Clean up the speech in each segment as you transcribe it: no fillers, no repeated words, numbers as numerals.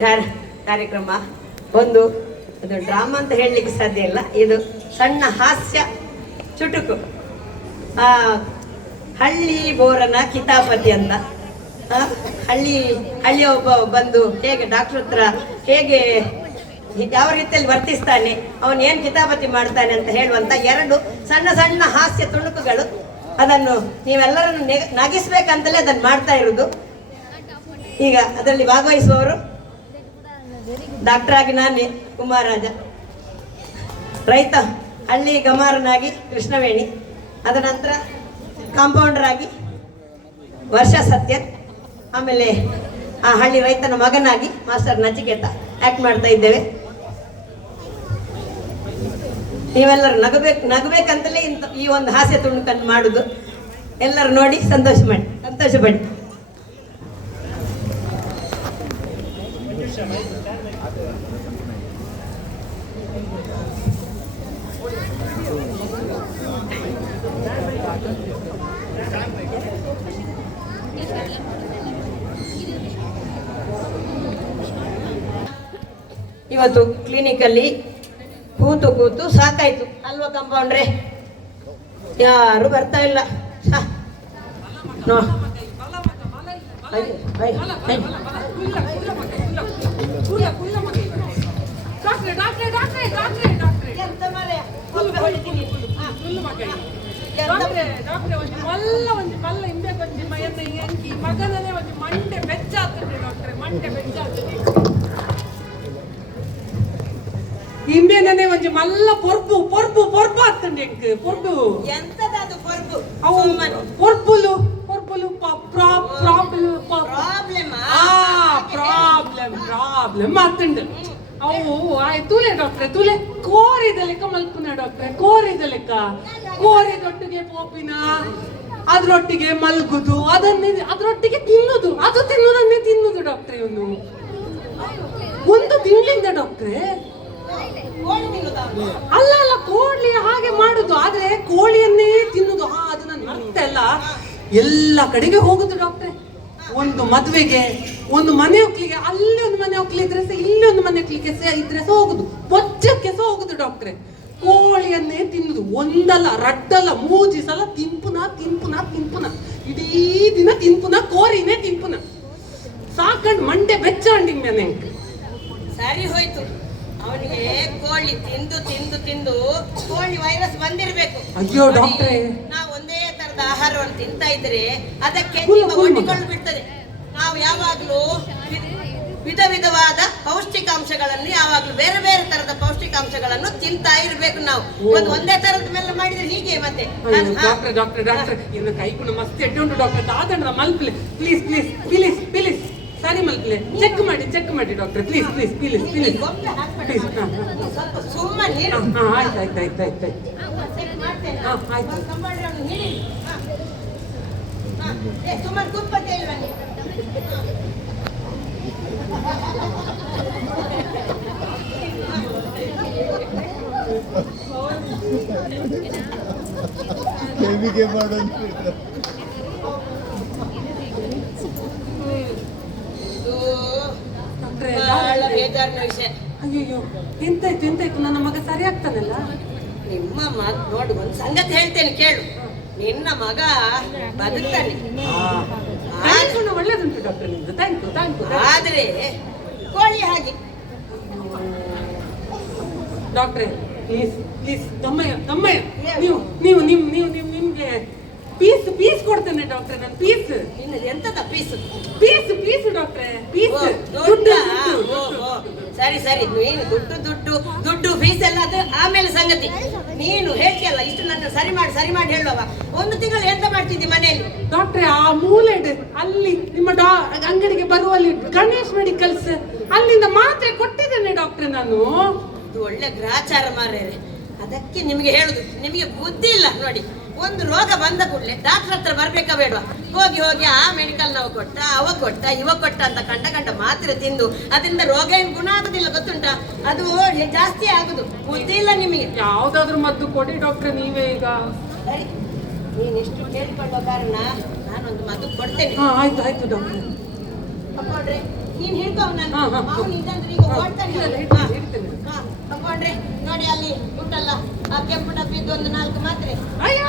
ಕಾರ್ಯಕ್ರಮ ಒಂದು ಅದು ಡ್ರಾಮಾ ಅಂತ ಹೇಳಲಿಕ್ಕೆ ಸಾಧ್ಯ ಇಲ್ಲ. ಇದು ಸಣ್ಣ ಹಾಸ್ಯ ಚುಟುಕು. ಹಳ್ಳಿ ಬೋರನ ಕಿತಾಪತಿ ಅಂತ ಹಳ್ಳಿಯ ಒಬ್ಬ ಬಂದು ಹೇಗೆ ಡಾಕ್ಟರ್ ಹತ್ರ ಹೇಗೆ ಯಾವ ರೀತಿಯಲ್ಲಿ ವರ್ತಿಸ್ತಾನೆ, ಅವನು ಏನು ಕಿತಾಪತಿ ಮಾಡ್ತಾನೆ ಅಂತ ಹೇಳುವಂತ ಎರಡು ಸಣ್ಣ ಸಣ್ಣ ಹಾಸ್ಯ ತುಣುಕುಗಳು. ಅದನ್ನು ನೀವೆಲ್ಲರನ್ನು ನಗಿಸ್ಬೇಕಂತಲೇ ಅದನ್ನು ಮಾಡ್ತಾ ಇರುವುದು. ಈಗ ಅದರಲ್ಲಿ ಭಾಗವಹಿಸುವವರು ಡಾಕ್ಟರ್ ಆಗಿ ನಾನೇ ಕುಮಾರರಾಜ, ರೈತ ಹಳ್ಳಿ ಗಮಾರನಾಗಿ ಕೃಷ್ಣವೇಣಿ, ಅದರ ನಂತರ ಕಾಂಪೌಂಡರ್ ಆಗಿ ವರ್ಷ ಸತ್ಯ, ಆಮೇಲೆ ಆ ಹಳ್ಳಿ ರೈತನ ಮಗನಾಗಿ ಮಾಸ್ಟರ್ ನಚಿಕೇತ ಆಕ್ಟ್ ಮಾಡ್ತಾ ಇದ್ದೇವೆ. ನೀವೆಲ್ಲರೂ ನಗಬೇಕಂತಲೇ ಈ ಒಂದು ಹಾಸ್ಯ ತುಣುಕನ್ನು ಮಾಡುದು. ಎಲ್ಲರೂ ನೋಡಿ ಸಂತೋಷ ಪಡಿ. ಇವತ್ತು ಕ್ಲಿನಿಕಲ್ಲಿ ಕೂತು ಸಾಕಾಯ್ತು ಅಲ್ವಾ ಕಂಪೌಂಡ್ರೆ? ಯಾರು ಬರ್ತಾ ಇಲ್ಲ. ಇಂಬೇನೇ ಒಂಜಿ ಮಲ್ಲ ಪೊರ್ಪು ಪೊರ್ಪು ಪೊರ್ಪು ಆಗ್ತಂಡೆ ಪೊರ್ಪು ಎಂತದದು ಪೊರ್ಪು? ಅವು ಪೊರ್ಪುಲು ಪೊರ್ಪುಲು ಪ್ರಾಬ್ಲಮ್ ಆಗ್ತಂಡೆ ಅವು ತೂಲೆ ಡಾಕ್ಟ್ರೆ ತೂಲೆ ಕೋರಿದ ಲೆಕ್ಕ ಮಲ್ಪುನ ಡಾಕ್ಟ್ರೆ ಕೋರಿದ ಲೆಕ್ಕ ಕೋರಿದೊಟ್ಟಿಗೆ ಪೋಪಿನ ಅದ್ರೊಟ್ಟಿಗೆ ಮಲ್ಗುದು ಅದ್ರೊಟ್ಟಿಗೆ ತಿನ್ನುದು ಅದು ತಿನ್ನುದನ್ನೇ ತಿನ್ನುದು ಡಾಕ್ಟ್ರೆ. ಇವನು ಒಂದು ತಿಂಗಳಿಂದ ಡಾಕ್ಟ್ರೆ ಅಲ್ಲ ಕೋಳಿ ಹಾಗೆ ಮಾಡುದು, ಆದ್ರೆ ಕೋಳಿಯನ್ನೇ ತಿನ್ನುದು. ಅದು ನನ್ನ ಅರ್ಥ ಎಲ್ಲ ಎಲ್ಲ ಕಡೆಗೆ ಹೋಗುದು ಡಾಕ್ಟ್ರೆ. ಒಂದು ಮದುವೆಗೆ, ಒಂದು ಮನೆ ಹೋಗ್ಲಿಕ್ಕೆ, ಅಲ್ಲಿ ಒಂದು ಮನೆ ಹೋಗ್ಲಿ ಇದ್ರೆ ಇಲ್ಲಿ ಒಂದು ಮನೆ ಹೋಗ್ಲಿಕ್ಕೆ ಇದ್ರೆ ಹೋಗುದು, ಬೊಚ್ಚಕ್ಕೆ ಹೋಗುದು ಡಾಕ್ಟ್ರೆ. ಕೋಳಿಯನ್ನೇ ತಿನ್ನುದು, ಒಂದಲ್ಲ ರಡ್ಡಲ್ಲ 3 ಸಲ ತಿಂಪುನ ಇಡೀ ದಿನ ತಿಂಪುನ ಕೋರಿನೇ ತಿಂಪುನ ಸಾಕಂಡ್ ಮಂಡೆ ಬೆಚ್ಚಂಡಿ ಮನೆ. ಸರಿ ಹೋಯ್ತು, ಅವನಿಗೆ ಕೋಳಿ ತಿಂದು ಕೋಳಿ ವೈರಸ್ ಬಂದಿರ್ಬೇಕು. ಅಯ್ಯೋ ಡಾಕ್ಟ್ರೆ, ನಾವು ಒಂದೇ ತರದ ಆಹಾರವನ್ನು ತಿಂತಾ ಇದ್ರೆ ಅದಕ್ಕೆ ಒಡ್ಡಿಕೊಂಡು ಬಿಡ್ತದೆ. ನಾವು ಯಾವಾಗ್ಲೂ ವಿಧವಾದ ಪೌಷ್ಟಿಕಾಂಶಗಳನ್ನು, ಯಾವಾಗ್ಲೂ ಬೇರೆ ಬೇರೆ ತರದ ಪೌಷ್ಟಿಕಾಂಶಗಳನ್ನು ತಿಂತಾ ಇರ್ಬೇಕು. ನಾವು ಒಂದೇ ತರದ ಮೇಲೆ ಮಾಡಿದ್ರೆ ಹೀಗೆ ಮತ್ತೆ. ಡಾಕ್ಟರ್ ಇನ್ನು ಕೈಗುಣ ಮಸ್ತ್ ಎಡ್ಡೆ ಉಂಟು ಡಾಕ್ಟರ್. ತಾತಂಡ್ರ ಮಲ್ಪಲೆ ಪ್ಲೀಸ್ ಸರಿ ಮಲ್ಪಲೆ ಚೆಕ್ ಮಾಡಿ ಡಾಕ್ಟರ್ ಪ್ಲೀಸ್. ಸುಮ್ಮನೆ ಆಯ್ತು. ಸುಮ್ಮನೆ ಕೂತ್ಕೊಳ್ತೇ ಇಲ್ವಾ? ಬೇಜಾರಿನ ವಿಷಯ. ಅಯ್ಯೋ ಎಂತಾಯ್ತು ನನ್ನ ಮಗ ಸರಿ ಆಗ್ತಾನಲ್ಲ? ನಿಮ್ಮ ಮಗ ನೋಡು, ಒಂದು ಸಂಗತಿ ಹೇಳ್ತೇನೆ ಕೇಳು. ನಿನ್ನ ಮಗ ಬದುಕ್ತಾನೆ, ಒಳ್ಳೇದುಂಟು ಡಾಕ್ಟರ್ ನಿಮ್ದು. Thank you. ಆದ್ರೆ ಕೋಳಿ ಹಾಗೆ ಡಾಕ್ಟ್ರೆ ಪ್ಲೀಸ್ ತಮ್ಮಯ್ಯ ನೀವು ನಿಮ್ಗೆ ಪೀಸ್ ಕೊಡ್ತೇನೆ ಡಾಕ್ಟ್ರೆ. ನಾನು ಪೀಸ್ ಎಂತದ ಪೀಸ್ ಡಾಕ್ಟ್ರೆ, ಪೀಸ್ ಸರಿ ನೀನು ದುಡ್ಡು ಫೀಸ್ ಎಲ್ಲ ಅದು ಆಮೇಲೆ ಸಂಗತಿ. ನೀನು ಹೇಳ್ತಿಯಲ್ಲ ಇಷ್ಟು ನನ್ನ ಸರಿ ಮಾಡಿ ಹೇಳುವ. ಒಂದು ತಿಂಗಳು ಎಂತ ಮಾಡ್ತಿದ್ದಿ ಮನೆಯಲ್ಲಿ? ಡಾಕ್ಟ್ರೆ ಆ ಮೂಲೆಡ್ ಅಲ್ಲಿ ನಿಮ್ಮ ಅಂಗಡಿಗೆ ಬರುವಲ್ಲಿ ಗಣೇಶ್ ಮೆಡಿಕಲ್ಸ್ ಅಲ್ಲಿಂದ ಮಾತ್ರೆ ಕೊಟ್ಟಿದ್ದೇನೆ ಡಾಕ್ಟ್ರೆ ನಾನು. ಇದು ಒಳ್ಳೆ ಗ್ರಾಚಾರ ಮಾರ್ರೆ. ಅದಕ್ಕೆ ನಿಮಗೆ ಹೇಳುದು, ನಿಮಗೆ ಬುದ್ಧಿ ಇಲ್ಲ ನೋಡಿ. ಒಂದು ರೋಗ ಬಂದ ಕೂಡಲೇ ಡಾಕ್ಟರ್ ಹತ್ರ ಬರ್ಬೇಕಾ ಬೇಡವಾ? ಹೋಗಿ ಆ ಮೆಡಿಕಲ್ ನಾವು ಕೊಟ್ಟ, ಅವ ಕೊಟ್ಟ ಅಂತ ಕಂಡ ಮಾತ್ರೆ ತಿಂದು ಅದರಿಂದ ರೋಗ ಏನು ಗುಣ ಆಗುದಿಲ್ಲ ಗೊತ್ತುಂಟಾ? ಅದು ಜಾಸ್ತಿ ಆಗುದು. ಬುದ್ಧಿ ಇಲ್ಲ ನಿಮಗೆ. ಯಾವ್ದಾದ್ರು ಮದ್ದು ಕೊಡಿ ಡಾಕ್ಟ್ರೆ ನೀವೇ ಈಗ. ಸರಿ, ನೀನಿಷ್ಟು ಕೇಳಿಕೊಳ್ಳೋ ಕಾರಣ ನಾನೊಂದು ಮದ್ದು ಕೊಡ್ತೇನೆ. ಆಯ್ತು ಡಾಕ್ಟರ್. ನೋಡ್ರಿ ನೀನ್ ಹಿಡ್ಕೊ ಅವನನ್ನ. ಹಾ, ಹಾ. ಅವನು ಇದಂದ್ರೆ ಈಗ ಓಡ್ತಾನೆ. ಇಲ್ಲ, ಹಾ. ಹಿಡ್ತೇನೆ. ಹಾ, ತಗೊಂಡ್ರೆ ನೋಡಿ ಅಲ್ಲಿ ಉಂಟಲ್ಲ ಆ ಕೆಂಪು ಡಬ್ಬಿದ್ದು ಒಂದು 4 ಮಾತ್ರೆ. ಅಯ್ಯೋ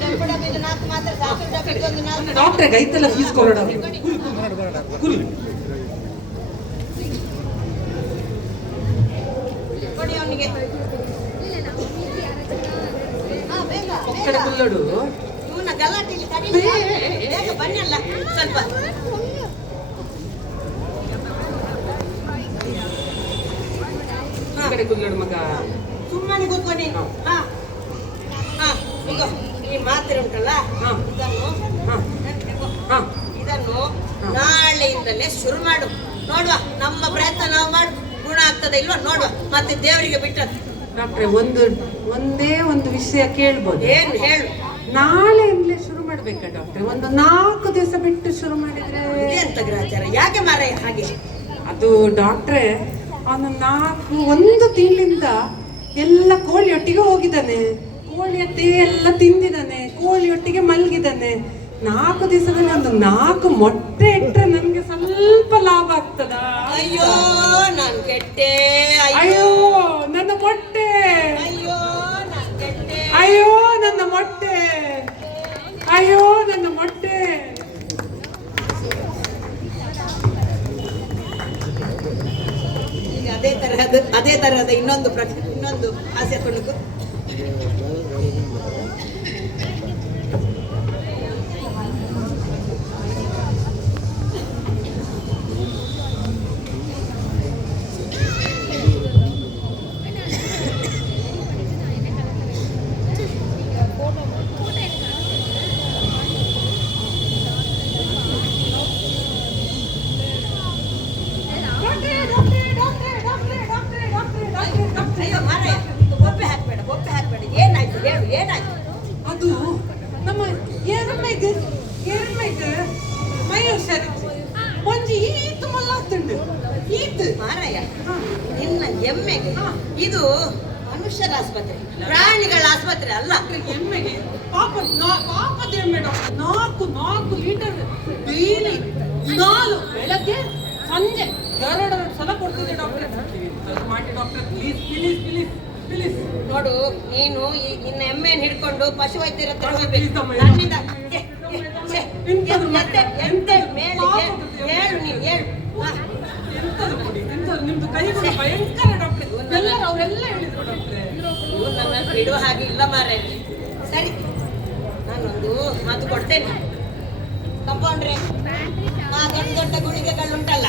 ಕೆಂಪು ಡಬ್ಬಿದ್ದು 4 ಮಾತ್ರೆ, ಸಾಕು ಡಬ್ಬಿದ್ದು ಒಂದು 4. ಡಾಕ್ಟ್ರೆ ಗೈತೆಲ್ಲ ಫೀಸ್ ಕೊಡೋಣ. ಕೊಡಿ ಅವನಿಗೆ. ಹಾ, ಬೇಗ ಒಕ್ಕಡೆ ಕುಲ್ಲಡು. ಇವನ ಗಲಾಟೆಯಲ್ಲಿ ತಡೀಲಿಲ್ಲ. ಬೇಗ ಬನ್ನಿ ಅಲ್ಲ ಸ್ವಲ್ಪ. ಒಕ್ಕಡೆ ಕುಲ್ಲಡು ಮಗ. ಸುಮ್ಮನೆ ಕೂತ್ಕೊನಿ. ಹಾ ಹಾ, ಈಗ ಈ ಮಾತ್ರೆ ಉಂಟಲ್ಲ ಹಾ. ಇದನ್ನು ಹಾ. ಹಾ. ಇದನ್ನು ನಾಳೆಯಿಂದಲೇ ಶುರು ಮಾಡು. ನೋಡುವ ನಮ್ಮ ಪ್ರಯತ್ನ ನಾವು ಮಾಡಿ ಗುಣ ಆಗ್ತದೆ ಇಲ್ವಾ ನೋಡುವ. ಮತ್ತೆ ದೇವರಿಗೆ ಬಿಟ್ಟದ್ದು. ಡಾಕ್ಟ್ರೆ ಒಂದೇ ಒಂದು ವಿಷಯ ಕೇಳ್ಬೋದು? ಏನು ಹೇಳು. ನಾಳೆಯಿಂದಲೇ ಶುರು ಮಾಡ್ಬೇಕಾ ಡಾಕ್ಟ್ರೆ? ಒಂದು 4 ದಿವಸ ಬಿಟ್ಟು ಶುರು ಮಾಡಿದ್ರೆ ಎಂತ ಗ್ರಹಚಾರ? ಯಾಕೆ ಮಾರಾಯ ಹಾಗೆ? ಅದು ಡಾಕ್ಟ್ರೆ ಅವನು 1 ತಿಂಗಳಿಂದ ಎಲ್ಲ ಕೋಳಿಯೊಟ್ಟಿಗೆ ಹೋಗಿದ್ದಾನೆ, ಕೋಳಿಯದ್ದೇ ಎಲ್ಲ ತಿಂದಿದ್ದಾನೆ, ಕೋಳಿಯೊಟ್ಟಿಗೆ ಮಲಗಿದ್ದಾನೆ. 4 ದಿವಸದಲ್ಲಿ ಒಂದು 4 ಮೊಟ್ಟೆ ಇಟ್ಟರೆ ನನ್ಗೆ ಸ್ವಲ್ಪ ಲಾಭ ಆಗ್ತದಾ? ಅಯ್ಯೋ ನಾನ್ ಕೆಟ್ಟೆ. ಅಯ್ಯೋ ನನ್ನ ಮೊಟ್ಟೆ, ಅಯ್ಯೋ ನಾನ್ ಕೆಟ್ಟೆ. ಅಯ್ಯೋ ನನ್ನ ಮೊಟ್ಟೆ, ಅಯ್ಯೋ ನನ್ನ ಮೊಟ್ಟೆ. ಈಗ ಅದೇ ತರಹದ ಇನ್ನೊಂದು ಹಾಸ್ಯ ತುಣುಕು. ಅಯ್ಯೋ ಮಾರಾಯ, ಬೊಬ್ಬೆ ಹಾಕ್ಬೇಡ. ಏನಾಯ್ತು ಹೇಳು, ಏನಾಯ್ತು? ಅದು ನಮ್ಮ ಏರಮ್ಮೆಗೆ ಮೈ ಹುಷಾರಿತ್ತು, ಒಂಜಿ ಈತು ಮಲ್ಲಾತುಂಡು. ಈತು ಮಾರಾಯ, ನಿನ್ನ ಎಮ್ಮೆಗೆ ಇದು ಮನುಷ್ಯರ ಆಸ್ಪತ್ರೆ, ಪ್ರಾಣಿಗಳ ಆಸ್ಪತ್ರೆ ಅಲ್ಲ. ಎಮ್ಮೆಗೆ ಪಾಪದ ಎಮ್ಮೆ ಡಾಕ್ಟರ್. 4 ಲೀಟರ್ ಡೈಲಿ ಬೆಳಗ್ಗೆ ಸಂಜೆ 2 ಸಲ ಕೊಡ್ತಿದ್ದೆ ಡಾಕ್ಟರ್. ಮಾಡಿ doctor please please please please. ನೋಡು, ನೀನು ನಿನ್ನ ಎಮ್ಮೆಯನ್ನು ಹಿಡ್ಕೊಂಡು ಪಶು ವೈದ್ಯರ ಹತ್ರ ಹೋಗ್ಬೇಕು. ಪ್ಲೀಸ್ ನನ್ನಿಂದ ಹೇಳು, ನೀನು ಹೇಳು. ನಿಮ್ದು ಕೈಗಳು ಭಯಂಕರ ಡಾಕ್ಟರ್. ಅವರೆಲ್ಲ ಹೇಳಿದ್ರು ಡಾಕ್ಟ್ರೆ. ಇವು ನನ್ನನ್ನು ಬಿಡುವ ಹಾಗೆ ಇಲ್ಲ ಮಾರಾಯ. ಸರಿ, ನಾನೊಂದು ಮಾತು ಕೊಡ್ತೇನೆ. ಕಂಪೌಂಡ್ರೆ, ಆ ದೊಡ್ಡ ಗುಳಿಗೆಗಳುಂಟಲ್ಲ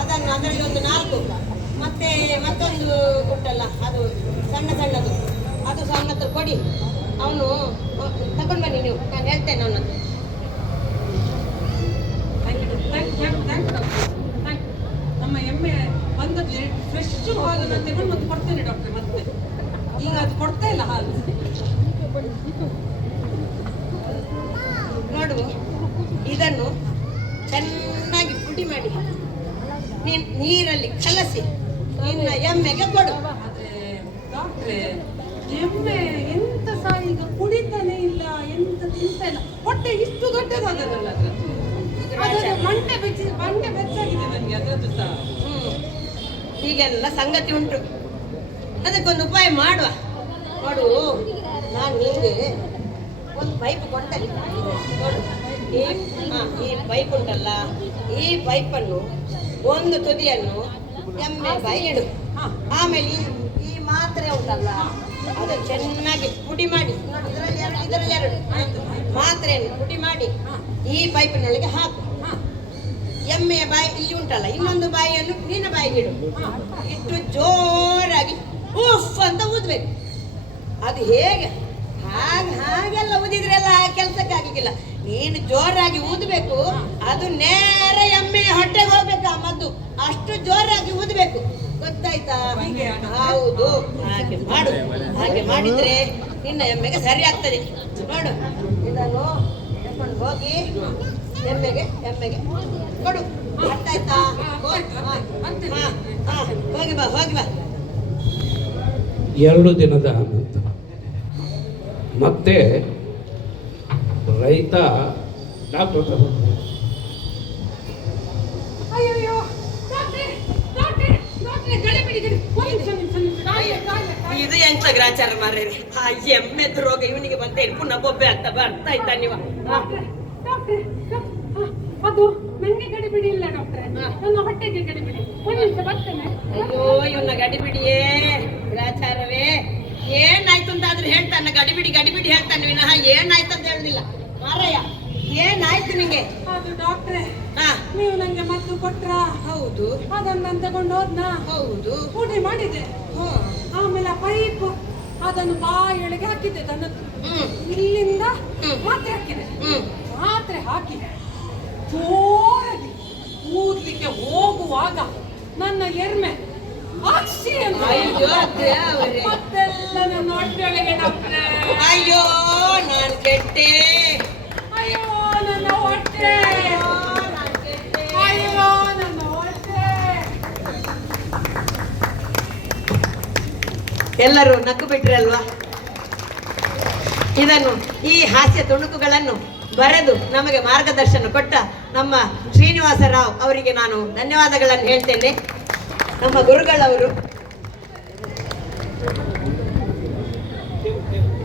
ಅದನ್ನು ಅದರಲ್ಲಿ ಒಂದು 4, ಮತ್ತೆ ಮತ್ತೊಂದು ಉಂಟಲ್ಲ ಅದು ಸಣ್ಣದು, ಅದು ಸಣ್ಣದು ಕೊಡಿ. ಅವನು ತಗೊಂಡು ಬನ್ನಿ ನೀವು, ನಾನು ಹೇಳ್ತೇನೆ ಅವನದ್ದು. ನಮ್ಮ ಎಮ್ಮೆ ಬಂದದ್ಲೆ ಫ್ರೆಶ್ ಹಾಲು ನಾನು ತಗೊಂಡು ಮತ್ತೆ ಕೊಡ್ತೇನೆ ಡಾಕ್ಟ್ರೆ. ಮತ್ತೆ ಈಗ ಅದು ಕೊಡ್ತಾ ಇಲ್ಲ ಹಾಲು. ನೋಡು, ಇದನ್ನು ಚೆನ್ನಾಗಿ ಪುಡಿ ಮಾಡಿ ನೀರಲ್ಲಿ ಕಲಸಿ ನಿನ್ನ ಎಮ್ಮೆಗೆ ಕೊಡು. ಆದ್ರೆ ಡಾಕ್ಟ್ರೆ, ಎಮ್ಮೆ ಎಂತ ಸಹ ಈಗ ಕುಡಿತಾನೆ ಇಲ್ಲ, ಎಂತ ತಿಂತ ಇಲ್ಲ. ಹೊಟ್ಟೆ ಇಷ್ಟು ದೊಡ್ಡದಾಗದಲ್ಲ ಅದ್ರದ್ದು. ಮಂಡೆ ಬೆಚ್ಚಾಗಿದೆ ನನಗೆ ಅದ್ರದ್ದು ಸಹ. ಹೀಗೆಲ್ಲ ಸಂಗತಿ ಉಂಟು. ಅದಕ್ಕೊಂದು ಉಪಾಯ ಮಾಡುವ. ನೋಡು, ನಾನು ನಿಮಗೆ ಒಂದು ಪೈಪ್ ಕೊಡ್ತೇನೆ. ನೋಡು, ಈ ಪೈಪ್ ಉಂಟಲ್ಲ, ಈ ಪೈಪನ್ನು ಒಂದು ತುದಿಯನ್ನು ಎಮ್ಮೆ ಬಾಯಿಗೆ ಇಡು. ಆಮೇಲೆ ಈ ಮಾತ್ರೆ ಉಂಟಲ್ಲ ಅದು ಚೆನ್ನಾಗಿ ಪುಡಿ ಮಾಡಿ, ಇದರಲ್ಲಿ 2 ಮಾತ್ರೆಯನ್ನು ಪುಡಿ ಮಾಡಿ ಈ ಪೈಪಿನೊಳಗೆ ಹಾಕು. ಎಮ್ಮೆಯ ಬಾಯಿ ಇಲ್ಲಿ ಉಂಟಲ್ಲ, ಇನ್ನೊಂದು ಬಾಯಿಯನ್ನು ನಿನ್ನ ಬಾಯಿಗೆ ಇಡು. ಇಟ್ಟು ಜೋರಾಗಿ ಉಫ್ ಅಂತ ಊದ್ಬೇಕು. ಅದು ಹೇಗೆ ಹಾಗೆಲ್ಲ ಊದಿದ್ರೆಲ್ಲ ಕೆಲಸಕ್ಕಾಗಿಲ್ಲ. ನೀನು ಜೋರಾಗಿ ಊದಬೇಕು. ಅದು ನೇರ ಎಮ್ಮೆಯ ಹೊಟ್ಟೆಗೆ ಹೋಗ್ಬೇಕು ಆ ಮದ್ದು. ಅಷ್ಟು ಜೋರಾಗಿ ಊದಬೇಕು, ಗೊತ್ತಾಯ್ತಾ? ಹೌದು, ಹಾಗೆ ಮಾಡು. ಹಾಗೆ ಮಾಡಿದ್ರೆ ನಿನ್ನ ಎಮ್ಮೆಗೆ ಸರಿ ಆಗ್ತದೆ. ನೋಡು, ಇದನ್ನು ತಕೊಂಡು ಹೋಗಿ ಎಮ್ಮೆಗೆ ಕೊಡು. ಅರ್ಥಾಯ್ತಾ? ಹೋಗಿ ಬಾ. 2 ದಿನದ ನಂತರ ಮತ್ತೆ ರೈತ ಡಾಕ್ಟರ್ ಹತ್ರ ಬಂದ. ಅಯ್ಯಯ್ಯೋ ಡಾಕ್ಟ್ರೆ ಡಾಕ್ಟ್ರೆ ಡಾಕ್ಟ್ರೆ ಗಡಿಬಿಡಿ ಗಡಿ ಒಂದು ನಿಮಿಷ ಇದು ಎಂತ ಗ್ರಾಚಾರ ಮಾರ್ರೆ, ಆ ಎಮ್ಮೆದು ರೋಗ ಇವನಿಗೆ ಬಂತ ಪುನಃ ಬೊಬ್ಬೆ ಆಗ್ತಾ ಬರ್ತಾ ಇದ್ದ ನೀವ. ಡಾಕ್ಟ್ರೆ ಡಾಕ್ಟ್ರೆ ಅದು ನಂಗೆ ಗಡಿಬಿಡಿ ಇಲ್ಲ ಡಾಕ್ಟ್ರೆ, ನನ್ನ ಹೊಟ್ಟೆಗೆ ಗಡಿಬಿಡಿ. ಒಂದು ನಿಮಿಷ ಬರ್ತೇನೆ. ಅಯ್ಯೋ ಇವನ ಗಡಿಬಿಡಿಯೇ ಗ್ರಾಚಾರವೇ. ಏನಾಯ್ತು ಅಂತ ಆದ್ರೆ ಹೇಳ್ತಾನೆ, ಗಡಿಬಿಡಿ ಗಡಿಬಿಡಿ ಹೇಳ್ತಾನೆ ವಿನಃ ಏನಾಯ್ತು ಅಂತ ಹೇಳುದಿಲ್ಲ. ಮಾರಯ್ಯ ಏನಾಯ್ತು ನಿಂಗೆ? ಅದು ಡಾಕ್ಟ್ರೆ ಹಾ ನೀವು ನಂಗೆ ಮದ್ದು ಕೊಟ್ರ? ಹೌದು. ಅದನ್ನ ನಾನು ತಗೊಂಡು ಹೋದ್ನ? ಹೌದು. ಪೂಜೆ ಮಾಡಿದೆ. ಆಮೇಲೆ ಪೈಪ್ ಅದನ್ನು ಬಾಯೊಳಗೆ ಹಾಕಿದ್ದೆ, ನನ್ನ ಇಲ್ಲಿಂದ ಮಾತ್ರೆ ಹಾಕಿದೆ. ಮಾತ್ರೆ ಹಾಕಿ ಜೋರಾಗಿ ಕೂದ್ಲಿಕ್ಕೆ ಹೋಗುವಾಗ ನನ್ನ ಎರ್ಮೆ ಅಕ್ಷಿ ಅಂತ ಅಯ್ಯೋ ದೇವರೇ. ಮತ್ತೆಲ್ಲ ನನ್ನ ಹೊಟ್ಟೆಯೊಳಗೆ ಡಾಕ್ಟ್ರೆ. ಅಯ್ಯೋ ನಾನ್ ಕೆಟ್ಟೆ. ಅಯ್ಯೋ ನನ್ನ ಹೊಟ್ಟೆ, ಅಯ್ಯೋ ನನ್ನ ಹೊಟ್ಟೆ. ಎಲ್ಲರೂ ನಕ್ಕು ಬಿಟ್ರಲ್ವಾ? ಇದನ್ನು ಈ ಹಾಸ್ಯ ತುಣುಕುಗಳನ್ನು ಬರೆದು ನಮಗೆ ಮಾರ್ಗದರ್ಶನ ಕೊಟ್ಟ ನಮ್ಮ ಶ್ರೀನಿವಾಸ ರಾವ್ ಅವರಿಗೆ ನಾನು ಧನ್ಯವಾದಗಳನ್ನು ಹೇಳ್ತೇನೆ. ನಮ್ಮ ಗುರುಗಳವರು